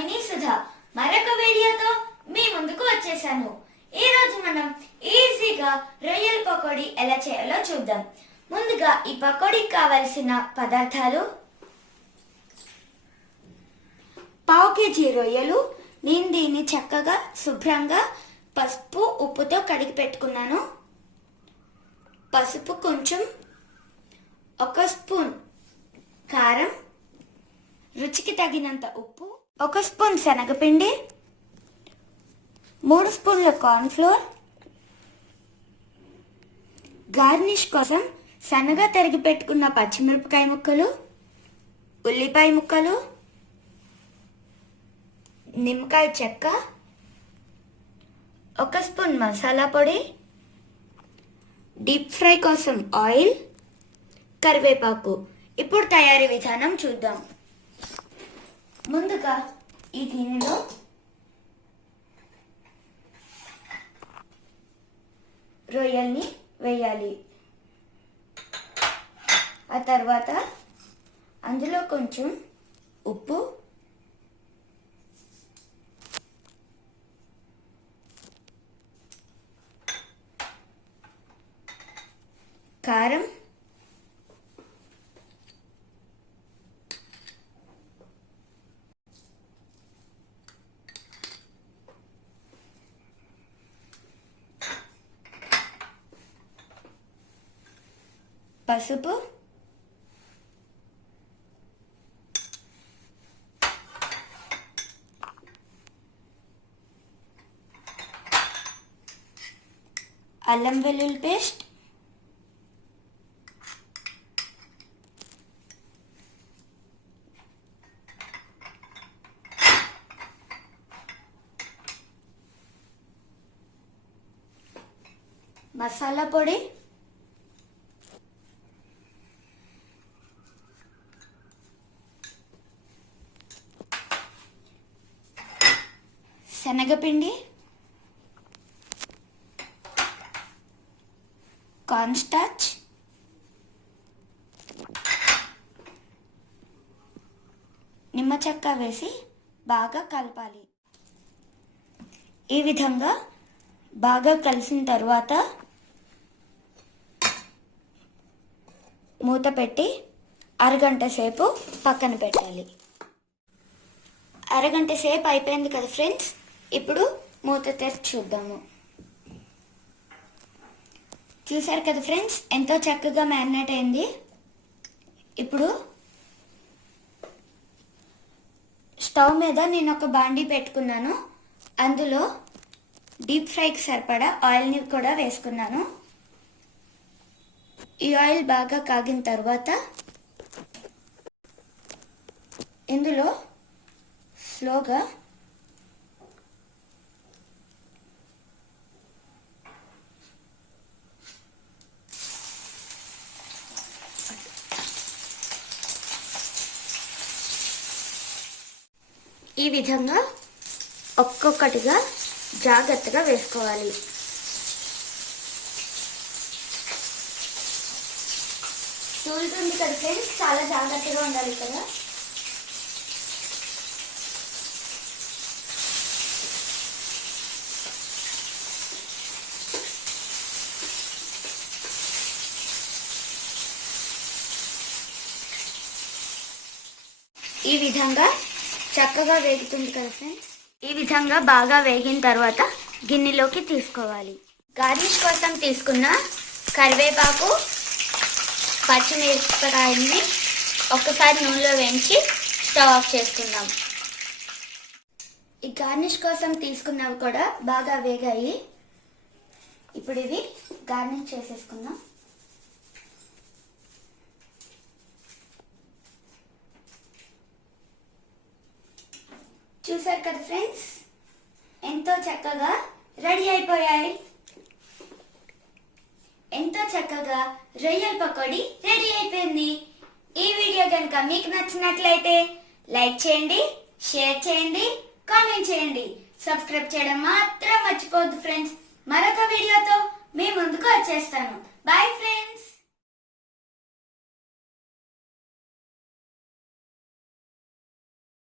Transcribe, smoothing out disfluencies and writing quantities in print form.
Mini Sudha మరొక వీడియోతో మీ ముందుకు వచ్చేసాను. ఈ రోజు మనం ఈజీగా రొయ్యల పకోడీ ఎలా చేయాలో చూద్దాం. ముందుగా ఈ పకోడీకి కావలసిన పదార్థాలు: పావు కేజీ రొయ్యలు. నేను దీన్ని చక్కగా శుభ్రంగా పసుపు ఉప్పుతో కడిగి పెట్టుకున్నాను. పసుపు కొంచెం, 1 స్పూన్ కారం, రుచికి తగినంత ఉప్పు, 1 స్పూన్ శనగపిండి, 3 స్పూన్ల కార్న్ఫ్లోర్. గార్నిష్ కోసం సన్నగా తరిగి పెట్టుకున్న పచ్చిమిరపకాయ ముక్కలు, ఉల్లిపాయ ముక్కలు, నిమ్మకాయ చెక్క, 1 స్పూన్ మసాలా పొడి, డీప్ ఫ్రై కోసం ఆయిల్, కరివేపాకు. ఇప్పుడు తయారీ విధానం చూద్దాం. ముందుగా ఈ గిన్నెలో రొయ్యల్ని వేయాలి. ఆ తర్వాత అందులో కొంచెం ఉప్పు, కారం, పసుపు, అల్లం వెల్లుల్లి పేస్ట్, మసాలా పొడి, శనగపిండి, కార్న్ స్టార్చ్, నిమ్మ చెక్క వేసి బాగా కలపాలి. ఈ విధంగా బాగా కలిసిన తర్వాత మూత పెట్టి అరగంట సేపు పక్కన పెట్టాలి. అరగంట సేపు అయిపోయింది కదా ఫ్రెండ్స్. ఇప్పుడు మూత తెరిచి చూద్దాము. చూసారు కదా ఫ్రెండ్స్, ఎంతో చక్కగా మ్యారినేట్ అయింది. ఇప్పుడు స్టవ్ మీద నేను ఒక బాండీ పెట్టుకున్నాను. అందులో డీప్ ఫ్రైకి సరిపడా ఆయిల్ని కూడా వేసుకున్నాను. ఈ ఆయిల్ బాగా కాగిన తర్వాత ఇందులో స్లోగా ఈ విధంగా ఒక్కొక్కటిగా జాగ్రత్తగా వేసుకోవాలి. తూలుతుంది కదా ఫ్రెండ్స్, చాలా జాగ్రత్తగా ఉండాలి కదా. ఈ విధంగా చక్కగా వేగుతుంది కదా ఫ్రెండ్స్. ఈ విధంగా బాగా వేగిన తర్వాత గిన్నెలోకి తీసుకోవాలి. గార్నిష్ కోసం తీసుకున్న కరివేపాకు, పచ్చిమిరపకాయల్ని ఒక్కసారి నూనెలో వేయించి స్టవ్ ఆఫ్ చేసుకుందాం. ఈ గార్నిష్ కోసం తీసుకున్నవి కూడా బాగా వేగాయి. ఇప్పుడు ఇవి గార్నిష్ చేసేసుకుందాం. చూసారు కదా ఫ్రెండ్స్, ఎంతో చక్కగా రెడీ అయిపోయాయి. ఎంతో చక్కగా రొయ్యల పకోడీ రెడీ అయిపోయింది. ఈ వీడియో కనుక మీకు నచ్చినట్లయితే లైక్ చేయండి, షేర్ చేయండి, కామెంట్ చేయండి. సబ్స్క్రైబ్ చేయడం మాత్రం మర్చిపోవద్దు ఫ్రెండ్స్. మరొక వీడియోతో మీ ముందుకు వచ్చేస్తాను. Bye friends.